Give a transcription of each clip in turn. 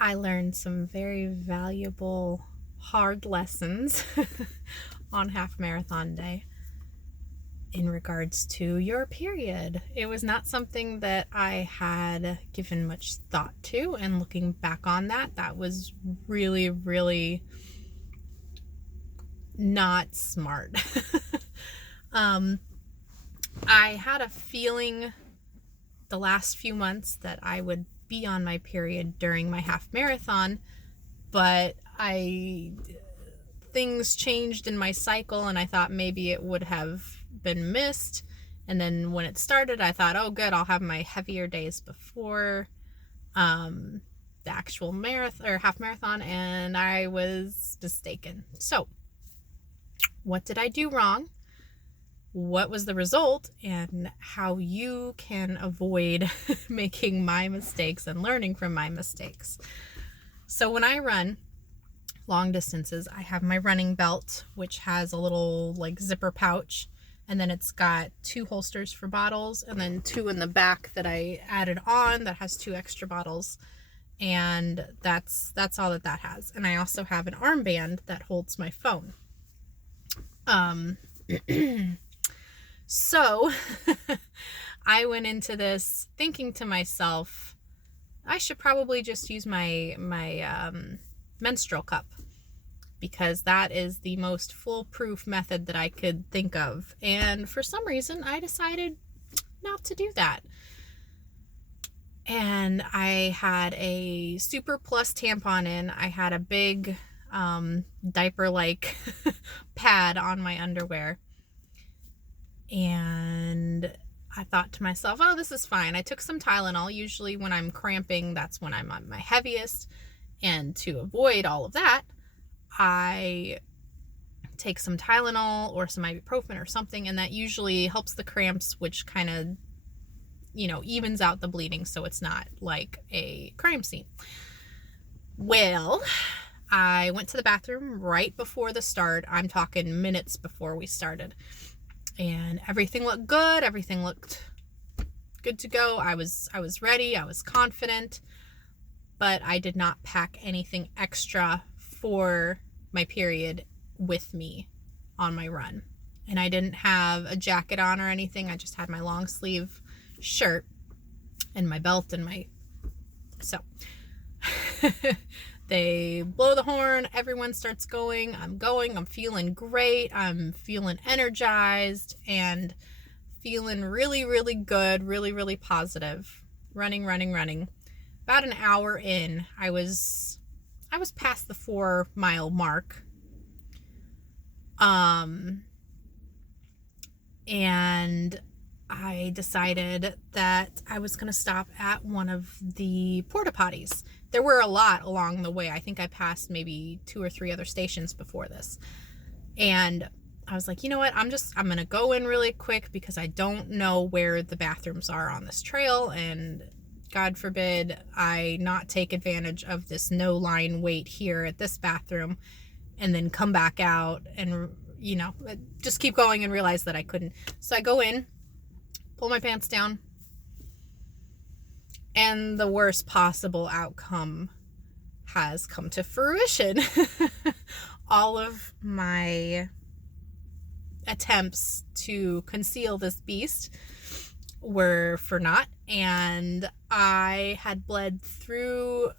I learned some very valuable, hard lessons on half marathon day in regards to your period. It was not something that I had given much thought to, and looking back on that, that was really, really not smart. I had a feeling the last few months that I would be on my period during my half marathon, but things changed in my cycle and I thought maybe it would have been missed. And then when it started, I thought, oh good, I'll have my heavier days before the actual marathon or half marathon, and I was mistaken. So what did I do wrong? What was the result, and how you can avoid making my mistakes and learning from my mistakes. So when I run long distances, I have my running belt, which has a little like zipper pouch, and then it's got 2 holsters for bottles, and then 2 in the back that I added on that has 2 extra bottles, and that's all that has. And I also have an armband that holds my phone. So I went into this thinking to myself, I should probably just use my menstrual cup, because that is the most foolproof method that I could think of. And for some reason, I decided not to do that. And I had a Super Plus tampon in. I had a big diaper-like pad on my underwear. And I thought to myself, oh, this is fine. I took some Tylenol. Usually when I'm cramping, that's when I'm on my heaviest. And to avoid all of that, I take some Tylenol or some ibuprofen or something, and that usually helps the cramps, which kind of, evens out the bleeding so it's not like a crime scene. Well, I went to the bathroom right before the start. I'm talking minutes before we started. And everything looked good. Everything looked good to go. I was ready. I was confident. But I did not pack anything extra for my period with me on my run. And I didn't have a jacket on or anything. I just had my long sleeve shirt and my belt and so they blow the horn, everyone starts going, I'm feeling great, I'm feeling energized and feeling really, really good, really, really positive. Running. About an hour in, I was past the 4-mile mark. And I decided that I was going to stop at one of the porta potties. There were a lot along the way. I think I passed maybe 2 or 3 other stations before this. And I was like, you know what? I'm going to go in really quick because I don't know where the bathrooms are on this trail. And God forbid I not take advantage of this no line wait here at this bathroom and then come back out and, just keep going and realize that I couldn't. So I go in, pull my pants down, and the worst possible outcome has come to fruition. All of my attempts to conceal this beast were for naught, and I had bled through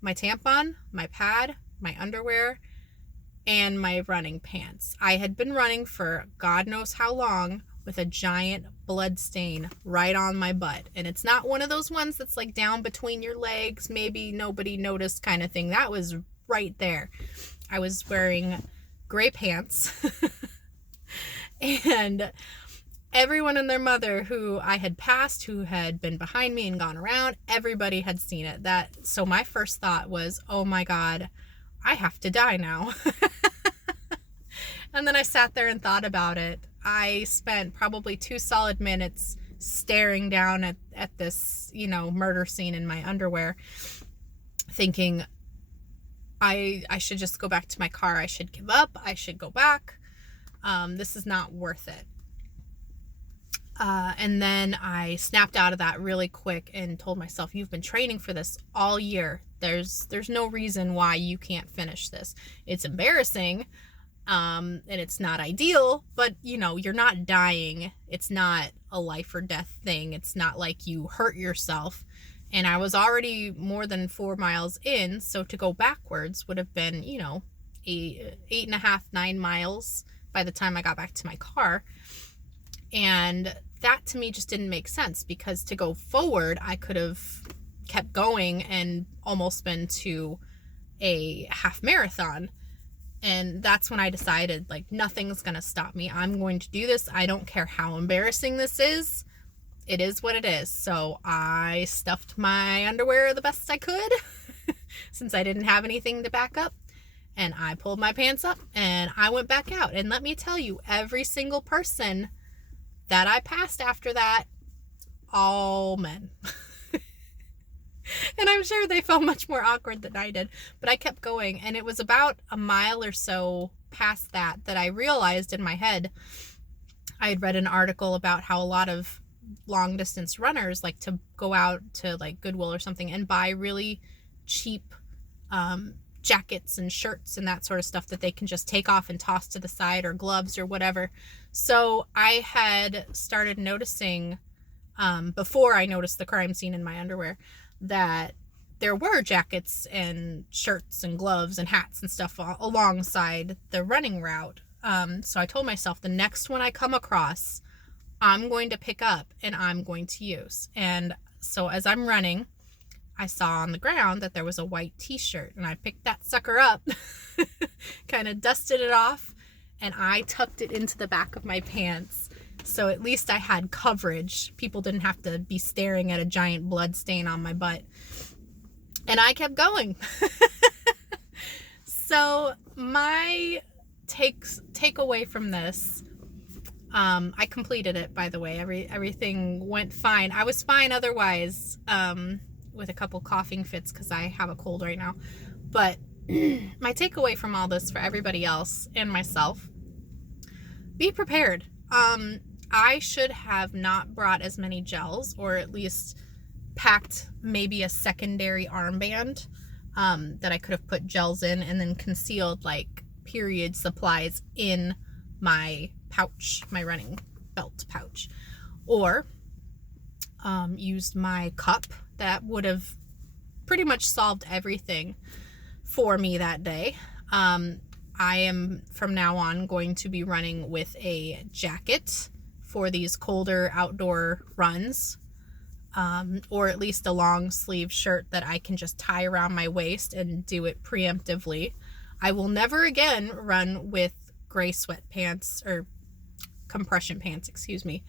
my tampon, my pad, my underwear, and my running pants. I had been running for God knows how long with a giant blood stain right on my butt. And it's not one of those ones that's like down between your legs, maybe nobody noticed kind of thing. That was right there. I was wearing gray pants and everyone and their mother who I had passed, who had been behind me and gone around, everybody had seen it. So my first thought was, oh my God, I have to die now. And then I sat there and thought about it. I spent probably 2 solid minutes staring down at this, murder scene in my underwear, thinking I should just go back to my car. I should give up. I should go back. This is not worth it. And then I snapped out of that really quick and told myself, you've been training for this all year. There's no reason why you can't finish this. It's embarrassing, and it's not ideal, but you're not dying. It's not a life or death thing. It's not like you hurt yourself. And I was already more than 4 miles in, so to go backwards would have been, 8.5, 9 miles by the time I got back to my car. And that to me just didn't make sense, because to go forward, I could have kept going and almost been to a half marathon. And that's when I decided, like, nothing's going to stop me. I'm going to do this. I don't care how embarrassing this is. It is what it is. So I stuffed my underwear the best I could since I didn't have anything to back up. And I pulled my pants up and I went back out. And let me tell you, every single person that I passed after that, all men. And I'm sure they felt much more awkward than I did. But I kept going. And it was about a mile or so past that I realized in my head, I had read an article about how a lot of long distance runners like to go out to like Goodwill or something and buy really cheap jackets and shirts and that sort of stuff that they can just take off and toss to the side, or gloves or whatever. So I had started noticing, before I noticed the crime scene in my underwear, that there were jackets and shirts and gloves and hats and stuff alongside the running route. So I told myself, the next one I come across, I'm going to pick up and I'm going to use. And so as I'm running, I saw on the ground that there was a white t-shirt, and I picked that sucker up, kind of dusted it off, and I tucked it into the back of my pants. So at least I had coverage. People didn't have to be staring at a giant blood stain on my butt. And I kept going. So my takeaway from this, I completed it, by the way. Everything went fine. I was fine otherwise, with a couple coughing fits because I have a cold right now. But my takeaway from all this for everybody else and myself, be prepared. I should have not brought as many gels, or at least packed maybe a secondary armband that I could have put gels in, and then concealed like period supplies in my pouch, my running belt pouch, or used my cup. That would have pretty much solved everything for me that day. I am from now on going to be running with a jacket for these colder outdoor runs, or at least a long sleeve shirt that I can just tie around my waist and do it preemptively. I will never again run with gray sweatpants, or compression pants, excuse me,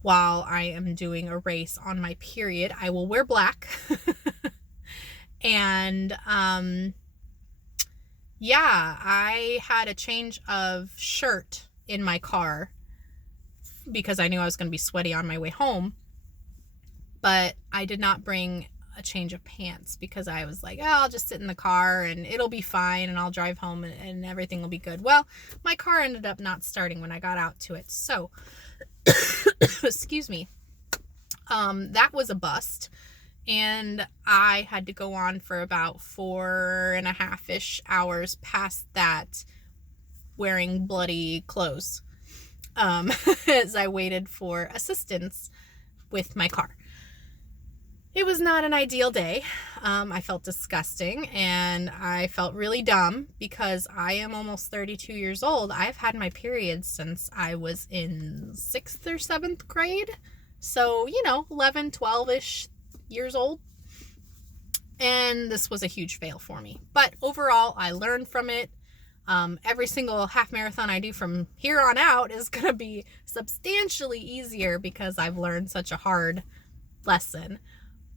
while I am doing a race on my period. I will wear black. And yeah, I had a change of shirt in my car because I knew I was going to be sweaty on my way home. But I did not bring a change of pants because I was like, oh, I'll just sit in the car and it'll be fine and I'll drive home and everything will be good. Well, my car ended up not starting when I got out to it. So, excuse me. That was a bust. And I had to go on for about 4.5-ish hours past that, wearing bloody clothes, as I waited for assistance with my car. It was not an ideal day. I felt disgusting, and I felt really dumb because I am almost 32 years old. I've had my periods since I was in 6th or 7th grade. So, 11, 12-ish years old. And this was a huge fail for me. But overall, I learned from it. Every single half marathon I do from here on out is going to be substantially easier because I've learned such a hard lesson.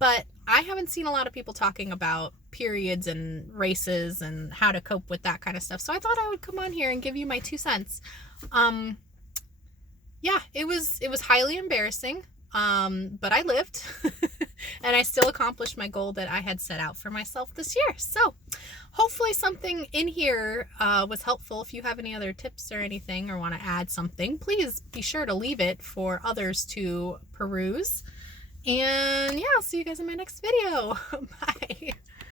But I haven't seen a lot of people talking about periods and races and how to cope with that kind of stuff. So I thought I would come on here and give you my 2 cents. Yeah, it was highly embarrassing. But I lived and I still accomplished my goal that I had set out for myself this year. So hopefully something in here was helpful. If you have any other tips or anything, or want to add something, please be sure to leave it for others to peruse. And yeah, I'll see you guys in my next video. Bye.